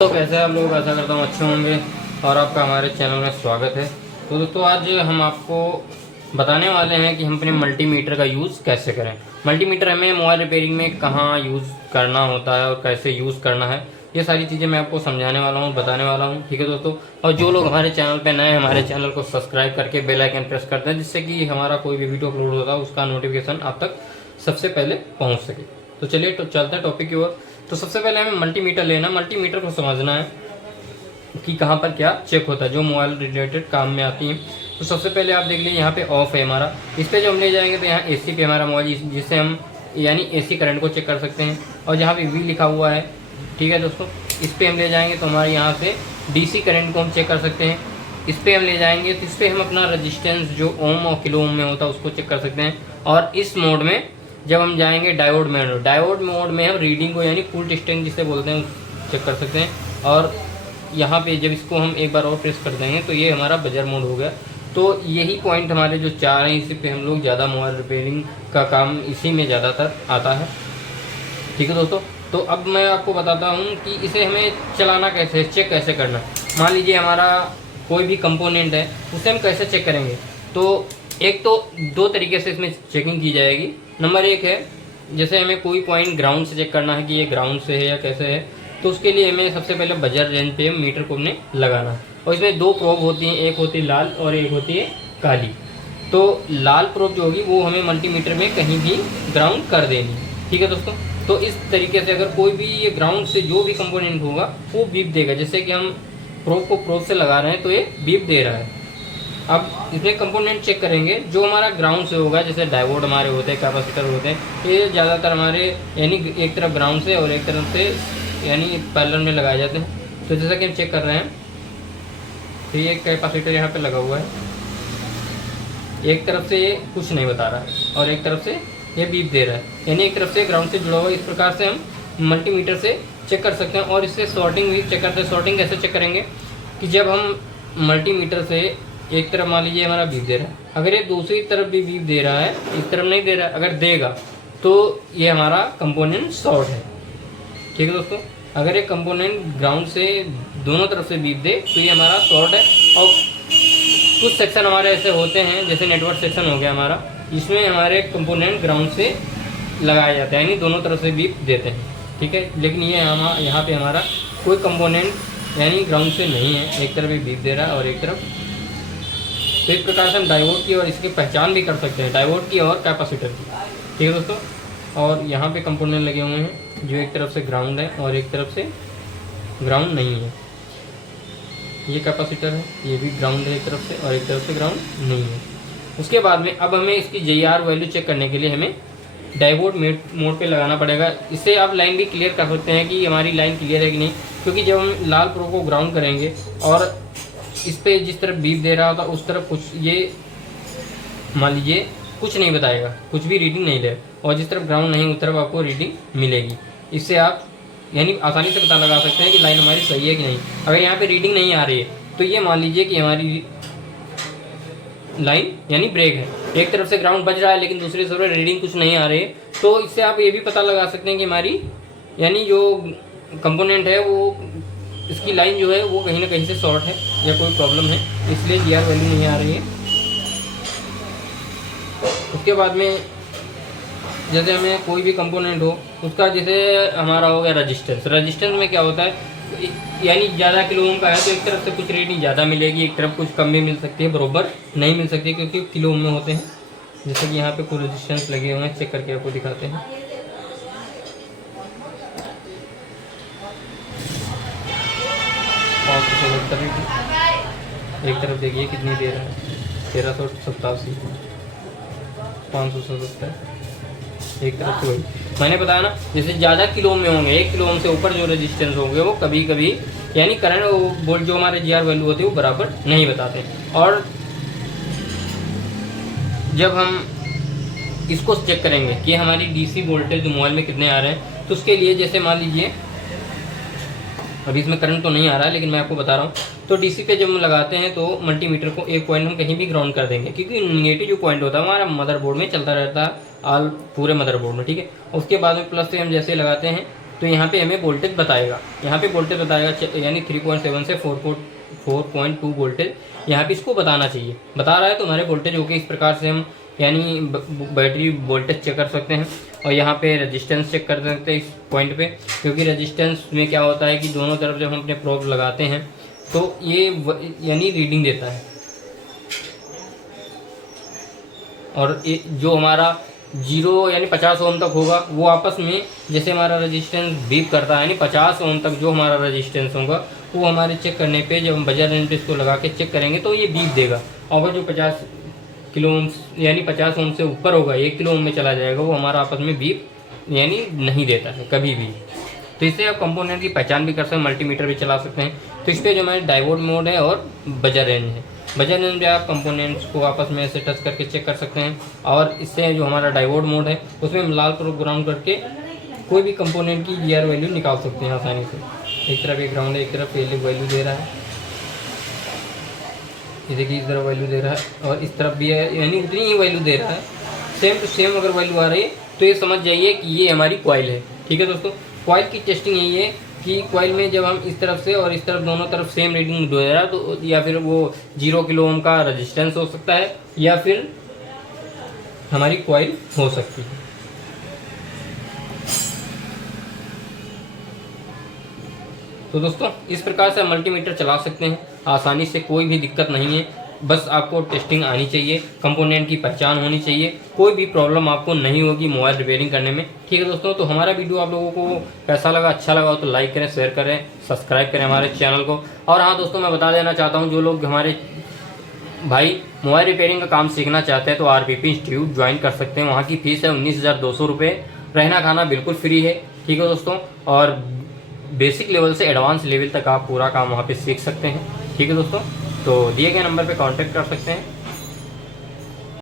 तो कैसे आप लोग, आशा करता हूँ अच्छे होंगे और आपका हमारे चैनल में स्वागत है। तो दोस्तों आज हम आपको बताने वाले हैं कि हम अपने मल्टीमीटर का यूज़ कैसे करें। मल्टीमीटर हमें मोबाइल रिपेयरिंग में कहाँ यूज़ करना होता है और कैसे यूज़ करना है, ये सारी चीज़ें मैं आपको समझाने वाला हूँ, बताने वाला हूँ। ठीक है दोस्तों, और जो लोग हमारे चैनल पर नए हैं, हमारे चैनल को सब्सक्राइब करके बेल आइकन प्रेस करते हैं, जिससे कि हमारा कोई भी वीडियो अपलोड होता है उसका नोटिफिकेशन आप तक सबसे पहले पहुँच सके। तो चलिए तो चलते हैं टॉपिक की ओर। तो सबसे पहले हमें मल्टीमीटर लेना, मल्टीमीटर को समझना है कि कहाँ पर क्या चेक होता है जो मोबाइल रिलेटेड काम में आती है। तो सबसे पहले आप देख लीजिए, यहाँ पे ऑफ है हमारा, इस पर जो हम ले जाएंगे तो यहाँ एसी पे हमारा मोबाइल, जिससे हम यानी एसी करंट को चेक कर सकते हैं। और जहाँ पे वी लिखा हुआ है, ठीक है दोस्तों, इस पर हम ले जाएंगे तो हमारे यहाँ से डीसी करंट को हम चेक कर सकते हैं। इस पर हम ले जाएंगे तो इस पर हम अपना रजिस्टेंस जो ओम और किलो ओम में होता है उसको चेक कर सकते हैं। और इस मोड में जब हम जाएंगे डायोड मोड में हम रीडिंग को यानी फुल डिस्टेंस जिसे बोलते हैं चेक कर सकते हैं। और यहाँ पे जब इसको हम एक बार और प्रेस कर देंगे तो ये हमारा बजर मोड हो गया। तो यही पॉइंट हमारे जो चार हैं, इसी पे हम लोग ज़्यादा मोबाइल रिपेयरिंग का काम इसी में ज़्यादातर आता है। ठीक है दोस्तों, तो अब मैं आपको बताता हूँ कि इसे हमें चलाना कैसे, चेक कैसे करना। मान लीजिए हमारा कोई भी कंपोनेंट है, उसे हम कैसे चेक करेंगे। तो एक तो दो तरीके से इसमें चेकिंग की जाएगी। नंबर एक है, जैसे हमें कोई पॉइंट ग्राउंड से चेक करना है कि ये ग्राउंड से है या कैसे है, तो उसके लिए हमें सबसे पहले बजर रेंज पे मीटर को हमने लगाना है। और इसमें दो प्रोब होती हैं, एक होती है लाल और एक होती है काली। तो लाल प्रोब जो होगी वो हमें मल्टीमीटर में कहीं भी ग्राउंड कर देनी है। ठीक है दोस्तों, तो इस तरीके से अगर कोई भी ये ग्राउंड से जो भी कंपोनेंट होगा वो बीप देगा। जैसे कि हम प्रोब को प्रोब से लगा रहे हैं तो ये बीप दे रहा है। अब इसमें कंपोनेंट चेक करेंगे जो हमारा ग्राउंड से होगा, जैसे डायोड हमारे होते हैं, कैपेसिटर होते हैं, ये ज़्यादातर हमारे यानी एक तरफ ग्राउंड से और एक तरफ से यानी पैरेलल में लगाए जाते हैं। तो जैसा कि हम चेक कर रहे हैं तो ये कैपेसिटर यहाँ पे लगा हुआ है, एक तरफ से ये कुछ नहीं बता रहा है और एक तरफ से ये बीप दे रहा है, यानी एक तरफ से ग्राउंड से जुड़ा हुआ है। इस प्रकार से हम मल्टीमीटर से चेक कर सकते हैं। और इससे सॉर्टिंग भी चेक करते हैं। सॉर्टिंग कैसे चेक करेंगे कि जब हम मल्टीमीटर से एक तरफ मान लीजिए हमारा बीप दे रहा है, अगर ये दूसरी तरफ भी बीप दे रहा है, इस तरफ नहीं दे रहा है, अगर देगा तो ये हमारा कंपोनेंट शॉर्ट है। ठीक है दोस्तों, अगर ये कंपोनेंट ग्राउंड से दोनों तरफ से बीप दे तो ये हमारा शॉर्ट है। और कुछ सेक्शन हमारे ऐसे होते हैं, जैसे नेटवर्क सेक्शन हो गया हमारा, इसमें हमारे कंपोनेंट ग्राउंड से लगाया जाता है, यानी दोनों तरफ से बीप देते हैं। ठीक है, लेकिन ये यहाँ पे हमारा कोई कंपोनेंट यानी ग्राउंड से नहीं है, एक तरफ भी बीप दे रहा है और एक तरफ। तो इस प्रकार से हम डायोड की और इसकी पहचान भी कर सकते हैं, डायोड की और कैपेसिटर की। ठीक है दोस्तों, और यहाँ पे कंपोनेंट लगे हुए हैं जो एक तरफ से ग्राउंड है और एक तरफ से ग्राउंड नहीं है। ये कैपेसिटर है, ये भी ग्राउंड है एक तरफ से और एक तरफ से ग्राउंड नहीं है। उसके बाद में अब हमें इसकी JR वैल्यू चेक करने के लिए हमें डायोड मोड पे लगाना पड़ेगा। इससे आप लाइन भी क्लियर कर सकते हैं कि हमारी लाइन क्लियर है कि नहीं, क्योंकि जब हम लाल प्रो को ग्राउंड करेंगे और इस पर जिस तरफ बीप दे रहा होता उस तरफ कुछ ये मान लीजिए कुछ नहीं बताएगा, कुछ भी रीडिंग नहीं दे, और जिस तरफ ग्राउंड नहीं उस तरफ आपको रीडिंग मिलेगी। इससे आप यानी आसानी से पता लगा सकते हैं कि लाइन हमारी सही है कि नहीं। अगर यहाँ पे रीडिंग नहीं आ रही है तो ये मान लीजिए कि हमारी लाइन यानी ब्रेक है, एक तरफ से ग्राउंड बज रहा है लेकिन दूसरी तरफ रीडिंग कुछ नहीं आ रही है। तो इससे आप ये भी पता लगा सकते हैं कि हमारी यानी जो कंपोनेंट है वो इसकी लाइन जो है वो कहीं ना कहीं से शॉर्ट है या कोई प्रॉब्लम है, इसलिए JR वैल्यू नहीं आ रही है। उसके बाद में जैसे हमें कोई भी कंपोनेंट हो उसका, जैसे हमारा हो गया रजिस्टेंस में क्या होता है, यानी ज़्यादा किलो ओम का है तो एक तरफ से कुछ रीडिंग ज़्यादा मिलेगी, एक तरफ कुछ कम भी मिल सकती है, बराबर नहीं मिल सकती क्योंकि किलो ओम में होते हैं। जैसे कि यहाँ पे कुछ रजिस्टेंस लगे हुए हैं, चेक करके आपको दिखाते हैं। एक तरफ देखिए कितनी देर है, 1387, 577, एक तरफ से वही मैंने बताया ना। जैसे ज़्यादा किलो में होंगे, 1 किलो ओम से ऊपर जो रेजिस्टेंस होंगे वो कभी कभी यानी करंट वोल्ट जो हमारे JR वैल्यू होती है वो बराबर नहीं बताते। और जब हम इसको चेक करेंगे कि हमारी DC वोल्टेज जो मोबाइल में कितने आ रहे हैं, तो उसके लिए जैसे मान लीजिए अभी इसमें करंट तो नहीं आ रहा है लेकिन मैं आपको बता रहा हूँ। तो DC पे जब हम लगाते हैं तो मल्टीमीटर को एक पॉइंट हम कहीं भी ग्राउंड कर देंगे, क्योंकि नेगेटिव जो पॉइंट होता है हमारा मदरबोर्ड में चलता रहता है, ऑल पूरे मदरबोर्ड में। ठीक है, उसके बाद में प्लस से हम जैसे लगाते हैं तो यहाँ पे हमें वोल्टेज बताएगा, यहाँ पे वोल्टेज बताएगा, यानी 3.7 से 4.2 वोल्टेज यहाँ पे इसको बताना चाहिए। बता रहा है तो हमारे वोल्टेज होके इस प्रकार से हम यानी बैटरी वोल्टेज चेक कर सकते हैं। और यहाँ पे रेजिस्टेंस चेक कर सकते हैं इस पॉइंट पे, क्योंकि रेजिस्टेंस में क्या होता है कि दोनों तरफ जब हम अपने प्रोब लगाते हैं तो ये यानी रीडिंग देता है। और जो हमारा 0 यानी 50 ओम तक होगा वो आपस में, जैसे हमारा रेजिस्टेंस बीप करता है, यानी 50 ओम तक जो हमारा रेजिस्टेंस होगा वो हमारे चेक करने पे जब हम बजाज रेंज पे इसको लगा के चेक करेंगे तो ये बीप देगा। और जो 50 किलो ओम यानी 50 ओम से ऊपर होगा, 1 किलो ओम में चला जाएगा, वो हमारा आपस में बीप यानी नहीं देता है कभी भी। तो इससे आप कंपोनेंट की पहचान भी कर सकते हैं, मल्टीमीटर भी चला सकते हैं। तो इस पर जो हमारे डायोड मोड है और बजर रेंज है, बजर रेंज में आप कंपोनेंट्स को आपस में ऐसे टच करके चेक कर सकते हैं। और इससे जो हमारा डायोड मोड है उसमें हम लाल प्रोग्राम करके कोई भी कंपोनेंट की GR वैल्यू निकाल सकते हैं आसानी से। एक तरफ एक ग्राउंड है, एक तरफ पहले वैल्यू दे रहा है, ये देखिए इस तरफ वैल्यू दे रहा है और इस तरफ भी है, यानी उतनी ही वैल्यू दे रहा है। सेम टू सेम अगर वैल्यू आ रही है तो ये समझ जाइए कि ये हमारी कॉइल है। ठीक है दोस्तों, कॉइल की टेस्टिंग यही है कि कॉइल में जब हम इस तरफ से और इस तरफ दोनों तरफ सेम रीडिंग दे रहा है तो या फिर वो 0 किलो ओम का रेजिस्टेंस हो सकता है या फिर हमारी कॉइल हो सकती है। तो दोस्तों इस प्रकार से मल्टीमीटर चला सकते हैं आसानी से, कोई भी दिक्कत नहीं है। बस आपको टेस्टिंग आनी चाहिए, कंपोनेंट की पहचान होनी चाहिए, कोई भी प्रॉब्लम आपको नहीं होगी मोबाइल रिपेयरिंग करने में। ठीक है दोस्तों, तो हमारा वीडियो आप लोगों को कैसा लगा, अच्छा लगा हो तो लाइक करें, शेयर करें, सब्सक्राइब करें हमारे चैनल को। और हाँ दोस्तों, मैं बता देना चाहता हूँ जो लोग हमारे भाई मोबाइल रिपेयरिंग का काम सीखना चाहते हैं तो RPP इंस्टीट्यूट ज्वाइन कर सकते हैं। वहाँ की फ़ीस है 19,200 रुपये, रहना खाना बिल्कुल फ्री है। ठीक है दोस्तों, और बेसिक लेवल से एडवांस लेवल तक आप पूरा काम वहाँ पे सीख सकते हैं। ठीक है दोस्तों, तो दिए गए नंबर पे कांटेक्ट कर सकते हैं।